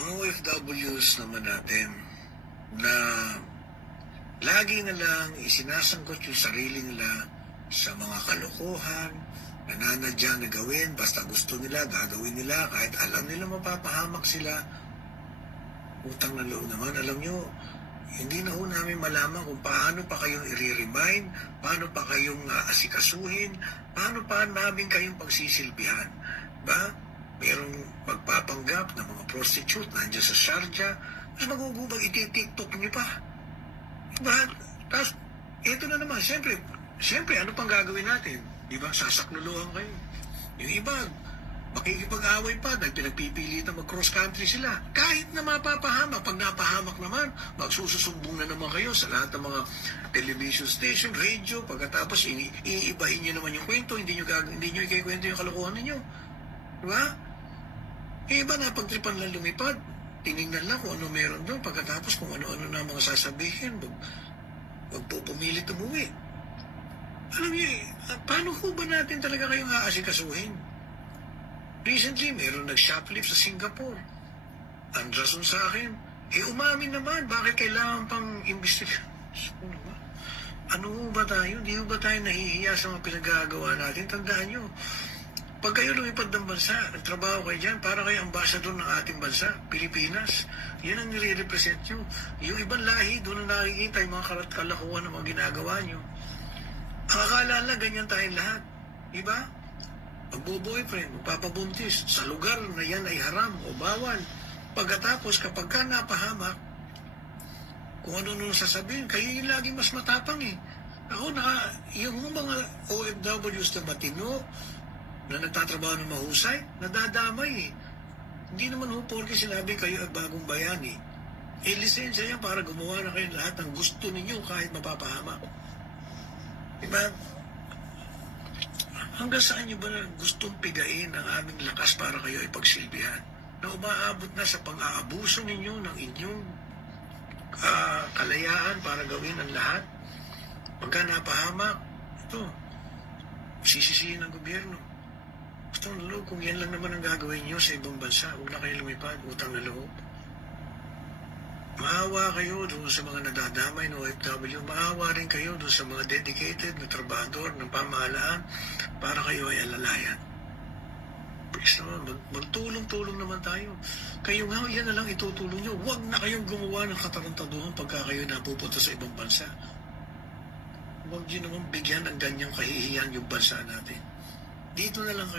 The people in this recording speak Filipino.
mga OFWs naman natin na lagi na lang isinasangkot yung sarili nila sa mga kalokohan, nananadya na gawin, basta gusto nila, gagawin nila, kahit alam nila mapapahamak sila. Utang na loob naman, alam nyo, hindi na ho namin malaman kung paano pa kayong i-remind, paano pa kayong uh, asikasuhin, paano pa namin kayong pagsisilbihan. Ba? Merong magpapanggap ng mga prostitute nandiyan sa Sharjah, mas magugubang iti-tiktok niyo pa. Diba? Tapos, ito na naman, siyempre, siyempre, ano pang gagawin natin? Diba? Sasakluluhan kayo. Yung iba, makikipag-away pa dahil pinagpipilitan mag-cross country sila. Kahit na mapapahamak, pag napahamak naman, magsususumbong na naman kayo sa lahat ng mga television station, radio, pagkatapos ini iibahin nyo naman yung kwento, hindi nyo, gag hindi nyo ikikwento yung kalokohan ninyo. Diba? Eh, iba na pagtripan lang lumipad. Tinignan lang kung ano meron doon. Pagkatapos kung ano-ano na mga sasabihin, wag, wag po pumilit umuwi. Alam niyo, eh, paano ko ba natin talaga kayong aasikasuhin? Recently, meron nag-shoplift sa Singapore. Ang rason sa akin, eh umamin naman, bakit kailangan pang imbestiga? Ano ba? Ano ba tayo? Hindi ba tayo nahihiya sa mga pinagagawa natin? Tandaan nyo, pag kayo lumipad ng bansa, nagtrabaho kayo dyan, para kayo ambassador ng ating bansa, Pilipinas. Yan ang nire-represent nyo. Yung ibang lahi, doon na nakikita yung mga karat kalakuhan ng mga ginagawa nyo. Ang lang, ganyan tayong lahat. Diba? Magbo-boyfriend, magpapabuntis, sa lugar na yan ay haram o bawal. Pagkatapos, kapag ka napahamak, kung ano nung sasabihin, kayo yung lagi mas matapang eh. Ako na, yung mga OFWs na matino, na nagtatrabaho ng mahusay, nadadamay eh. Hindi naman ho porke sinabi kayo ay bagong bayani. Eh, lisensya yan para gumawa na kayo lahat ng gusto ninyo kahit mapapahamak. Diba? Hanggang saan nyo ba na gustong pigain ang aming lakas para kayo ay pagsilbihan? Na umaabot na sa pang-aabuso ninyo ng inyong ah, kalayaan para gawin ang lahat? Pagka napahamak, ito, sisisihin ng gobyerno. Na loob, kung yan lang naman ang gagawin nyo sa ibang bansa, huwag na kayo lumipad, utang na loob. Maawa kayo doon sa mga nadadamay ng OFW. Maawa rin kayo doon sa mga dedicated na trabador ng pamahalaan para kayo ay alalayan. Please naman, mag- magtulong-tulong naman tayo. Kayo nga, yan na lang itutulong nyo. Huwag na kayong gumawa ng katarantaduhan pagka kayo napupunta sa ibang bansa. Huwag nyo naman bigyan ng ganyang kahihiyan yung bansa natin. Dito na lang kayo.